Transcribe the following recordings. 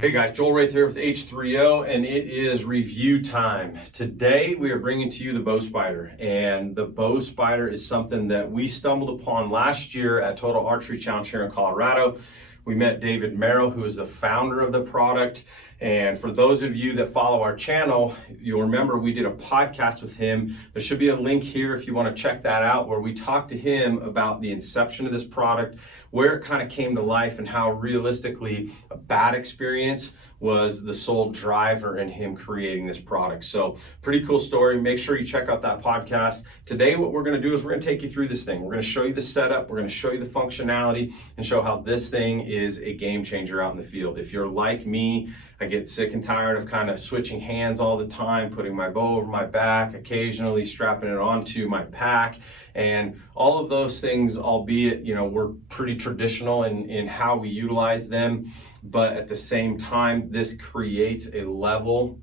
Hey guys, Joel Wraith here with H3O, and it is review time. Today we are bringing to you the Bow Spider, and the Bow Spider is something that we stumbled upon last year at Total Archery Challenge here in Colorado. We met David Merrill, who is the founder of the product. And for those of you that follow our channel, you'll remember we did a podcast with him. There should be a link here if you want to check that out, where we talked to him about the inception of this product, where it kind of came to life, and how realistically a bad experience was the sole driver in him creating this product. So pretty cool story. Make sure you check out that podcast. Today, what we're going to do is we're going to take you through this thing. We're going to show you the setup. We're going to show you the functionality and show how this thing is a game changer out in the field. If you're like me, I get sick and tired of kind of switching hands all the time, putting my bow over my back, occasionally strapping it onto my pack, and all of those things, albeit, we're pretty traditional in how we utilize them, but at the same time, this creates a level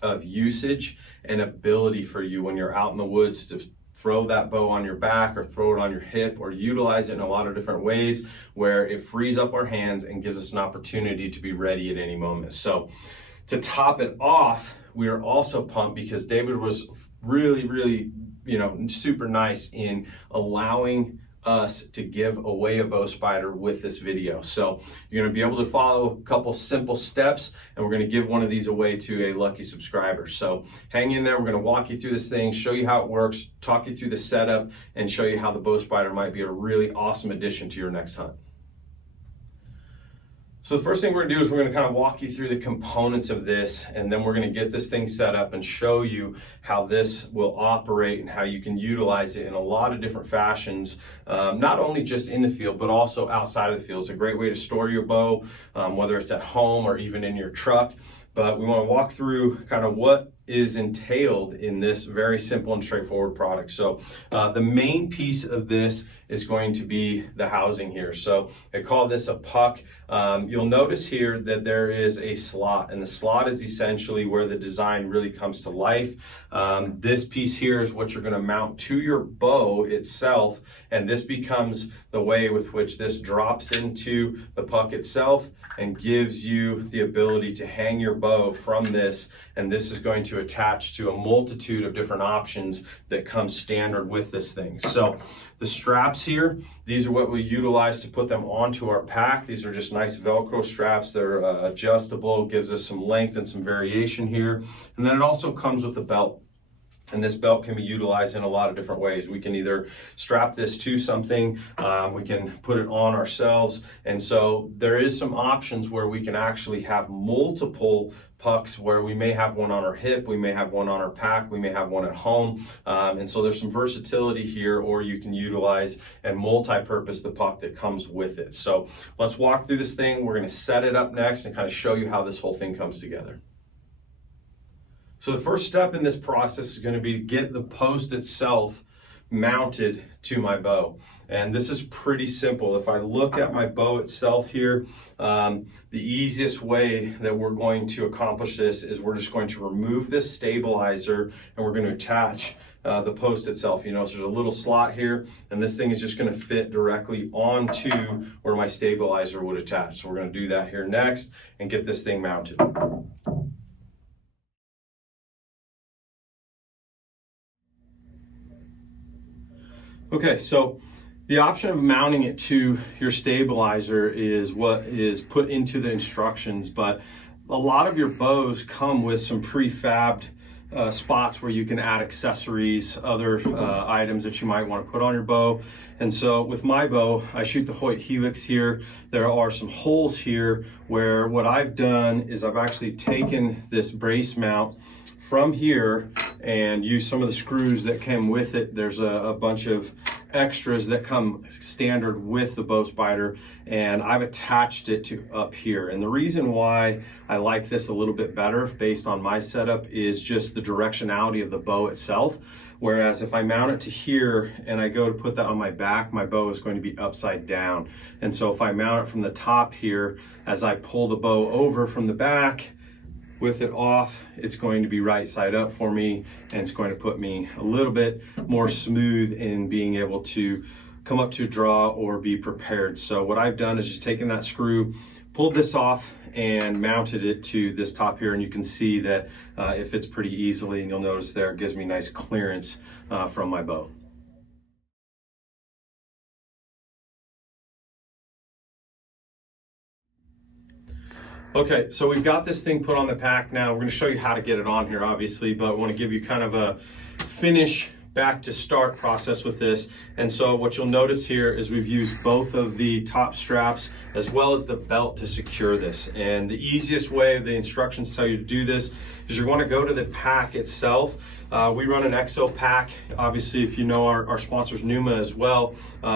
of usage and ability for you when you're out in the woods to throw that bow on your back or throw it on your hip or utilize it in a lot of different ways where it frees up our hands and gives us an opportunity to be ready at any moment. So to top it off, we are also pumped because David was really, super nice in allowing us to give away a Bow Spider with this video. So you're going to be able to follow a couple simple steps, and we're going to give one of these away to a lucky subscriber. So hang in there. We're going to walk you through this thing, show you how it works, talk you through the setup, and show you how the Bow Spider might be a really awesome addition to your next hunt. So the first thing we're going to do is we're going to kind of walk you through the components of this, and then we're going to get this thing set up and show you how this will operate and how you can utilize it in a lot of different fashions, not only just in the field, but also outside of the field. It's a great way to store your bow, whether it's at home or even in your truck. But we want to walk through kind of what is entailed in this very simple and straightforward product. So the main piece of this is going to be the housing here. So I call this a puck. You'll notice here that there is a slot, and the slot is essentially where the design really comes to life. This piece here is what you're going to mount to your bow itself, and this becomes the way with which this drops into the puck itself and gives you the ability to hang your bow from this, and this is going to attach to a multitude of different options that come standard with this thing. So the straps here, these are what we utilize to put them onto our pack. These are just nice Velcro straps. They're adjustable, gives us some length and some variation here. And then it also comes with a belt. And this belt can be utilized in a lot of different ways. We can either strap this to something, we can put it on ourselves. And so there is some options where we can actually have multiple pucks, where we may have one on our hip, we may have one on our pack, we may have one at home. And so there's some versatility here, or you can utilize and multi-purpose the puck that comes with it. So let's walk through this thing. We're going to set it up next and kind of show you how this whole thing comes together. So the first step in this process is going to be to get the post itself mounted to my bow. And this is pretty simple. If I look at my bow itself here, the easiest way that we're going to accomplish this is we're just going to remove this stabilizer and we're going to attach the post itself. So there's a little slot here, and this thing is just going to fit directly onto where my stabilizer would attach. So we're going to do that here next and get this thing mounted. Okay, so the option of mounting it to your stabilizer is what is put into the instructions, but a lot of your bows come with some prefabbed spots where you can add accessories, other items that you might want to put on your bow. And so with my bow, I shoot the Hoyt Helix here. There are some holes here where what I've done is I've actually taken this brace mount from here and use some of the screws that came with it. There's a bunch of extras that come standard with the Bow Spider, and I've attached it to up here. And the reason why I like this a little bit better based on my setup is just the directionality of the bow itself. Whereas if I mount it to here and I go to put that on my back, my bow is going to be upside down. And so if I mount it from the top here, as I pull the bow over from the back, with it off, it's going to be right side up for me, and it's going to put me a little bit more smooth in being able to come up to draw or be prepared. So what I've done is just taken that screw, pulled this off and mounted it to this top here, and you can see that it fits pretty easily, and you'll notice there it gives me nice clearance from my bow. Okay, so we've got this thing put on the pack now. We're going to show you how to get it on here, obviously, but I want to give you kind of a finish back to start process with this. And so what you'll notice here is we've used both of the top straps as well as the belt to secure this. And the easiest way the instructions tell you to do this is you're going to go to the pack itself. We run an EXO pack. Obviously, if you know our sponsors Numa as well,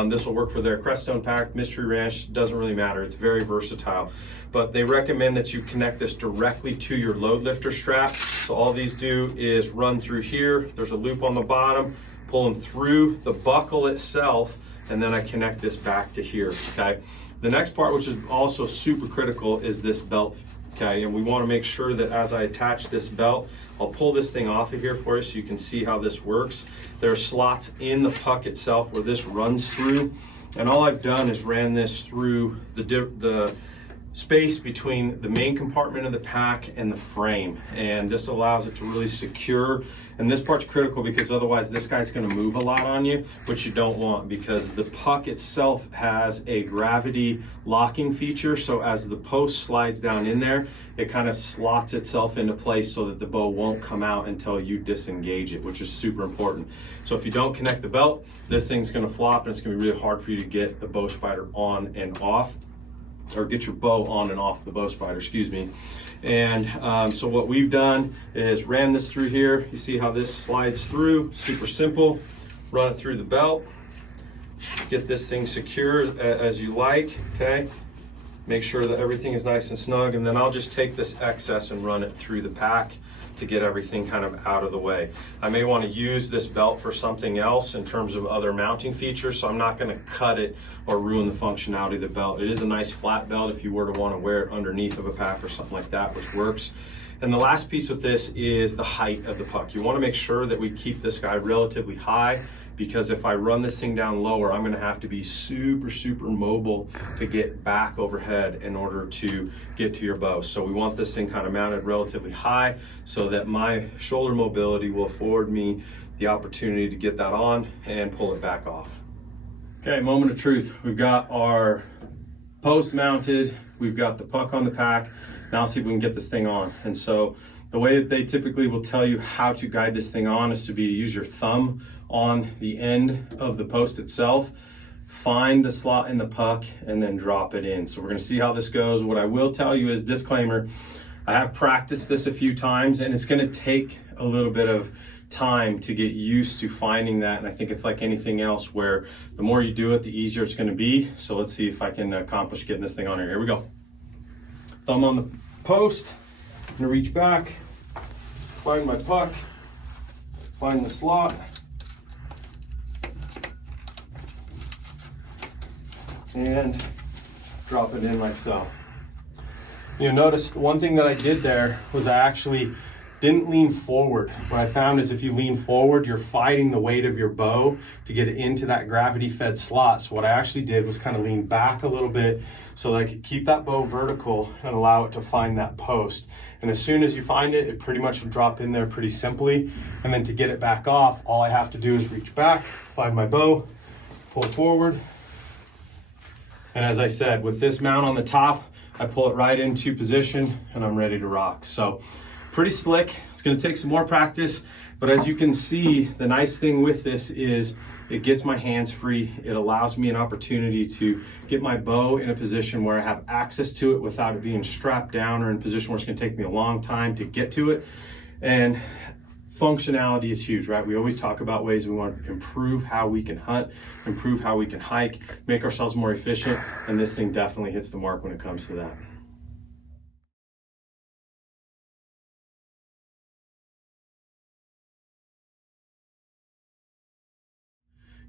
this will work for their Crestone pack, Mystery Ranch, doesn't really matter. It's very versatile. But they recommend that you connect this directly to your load lifter strap. So all these do is run through here. There's a loop on the bottom, pull them through the buckle itself, and then I connect this back to here, okay? The next part, which is also super critical, is this belt, okay? And we wanna make sure that as I attach this belt, I'll pull this thing off of here for you so you can see how this works. There are slots in the puck itself where this runs through, and all I've done is ran this through the space between the main compartment of the pack and the frame, and this allows it to really secure. And this part's critical because otherwise this guy's going to move a lot on you, which you don't want, because the puck itself has a gravity locking feature. So as the post slides down in there, it kind of slots itself into place so that the bow won't come out until you disengage it, which is super important. So if you don't connect the belt, this thing's going to flop, and it's going to be really hard for you to get the bow spider on and off, or get your bow on and off the bow spider, excuse me. And so what we've done is ran this through here. You see how this slides through, super simple. Run it through the belt, get this thing secure as you like, okay? Make sure that everything is nice and snug, and then I'll just take this excess and run it through the pack to get everything kind of out of the way. I may want to use this belt for something else in terms of other mounting features, so I'm not going to cut it or ruin the functionality of the belt. It is a nice flat belt if you were to want to wear it underneath of a pack or something like that, which works. And the last piece with this is the height of the puck. You want to make sure that we keep this guy relatively high, because if I run this thing down lower, I'm gonna have to be super, super mobile to get back overhead in order to get to your bow. So we want this thing kind of mounted relatively high so that my shoulder mobility will afford me the opportunity to get that on and pull it back off. Okay, moment of truth. We've got our post mounted, we've got the puck on the pack. Now let's see if we can get this thing on. And so the way that they typically will tell you how to guide this thing on is to use your thumb on the end of the post itself, find the slot in the puck, and then drop it in. So we're gonna see how this goes. What I will tell you is, disclaimer, I have practiced this a few times, and it's gonna take a little bit of time to get used to finding that. And I think it's like anything else, where the more you do it, the easier it's gonna be. So let's see if I can accomplish getting this thing on here. Here we go. Thumb on the post, I'm gonna reach back, find my puck, find the slot, and drop it in like so. You notice one thing that I did there was I actually didn't lean forward. What I found is if you lean forward, you're fighting the weight of your bow to get it into that gravity fed slot. So what I actually did was kind of lean back a little bit so that I could keep that bow vertical and allow it to find that post. And as soon as you find it, it pretty much will drop in there pretty simply. And then to get it back off, all I have to do is reach back, find my bow, pull forward. And as I said, with this mount on the top, I pull it right into position and I'm ready to rock. So pretty slick. It's gonna take some more practice, but as you can see, the nice thing with this is it gets my hands free. It allows me an opportunity to get my bow in a position where I have access to it without it being strapped down or in a position where it's gonna take me a long time to get to it. And functionality is huge, right? We always talk about ways we want to improve how we can hunt, improve how we can hike, make ourselves more efficient, and this thing definitely hits the mark when it comes to that.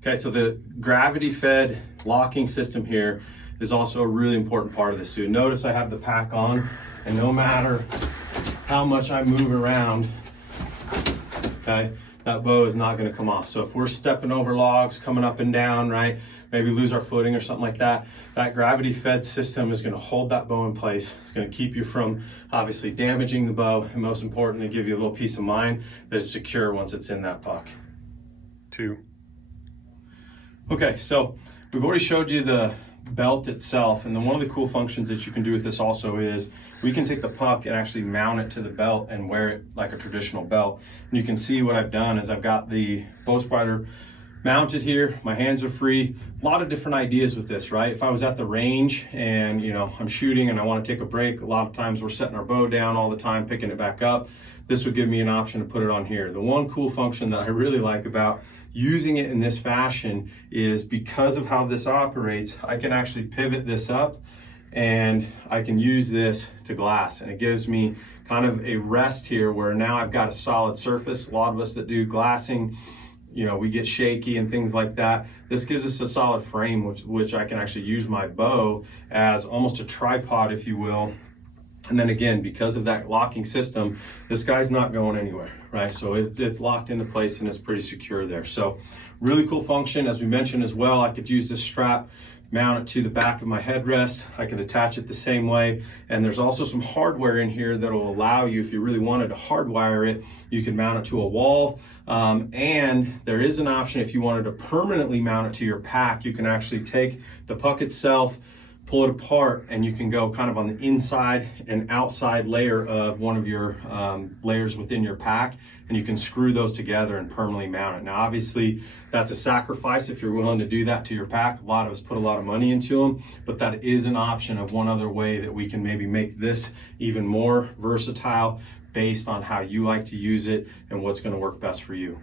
Okay, so the gravity-fed locking system here is also a really important part of this. So you notice I have the pack on, and no matter how much I move around, okay, that bow is not going to come off. So if we're stepping over logs, coming up and down, right, maybe lose our footing or something like that, that gravity fed system is going to hold that bow in place. It's going to keep you from obviously damaging the bow, and most importantly, give you a little peace of mind that it's secure once it's in that puck. 2. Okay, so we've already showed you the belt itself, and then one of the cool functions that you can do with this also is we can take the puck and actually mount it to the belt and wear it like a traditional belt. And you can see what I've done is I've got the bow spider mounted here, my hands are free. A lot of different ideas with this, right? If I was at the range and I'm shooting and I want to take a break, a lot of times we're setting our bow down all the time, picking it back up. This would give me an option to put it on here. The one cool function that I really like about using it in this fashion is because of how this operates, I can actually pivot this up and I can use this to glass, and it gives me kind of a rest here where now I've got a solid surface. A lot of us that do glassing, we get shaky and things like that. This gives us a solid frame which I can actually use my bow as almost a tripod, if you will. And then again, because of that locking system, this guy's not going anywhere, right? So it's locked into place and it's pretty secure there. So really cool function. As we mentioned as well, I could use this strap, mount it to the back of my headrest. I could attach it the same way. And there's also some hardware in here that will allow you, if you really wanted to hardwire it, you can mount it to a wall. And there is an option if you wanted to permanently mount it to your pack. You can actually take the puck itself, pull it apart, and you can go kind of on the inside and outside layer of one of your layers within your pack, and you can screw those together and permanently mount it. Now obviously that's a sacrifice if you're willing to do that to your pack. A lot of us put a lot of money into them, but that is an option of one other way that we can maybe make this even more versatile based on how you like to use it and what's going to work best for you.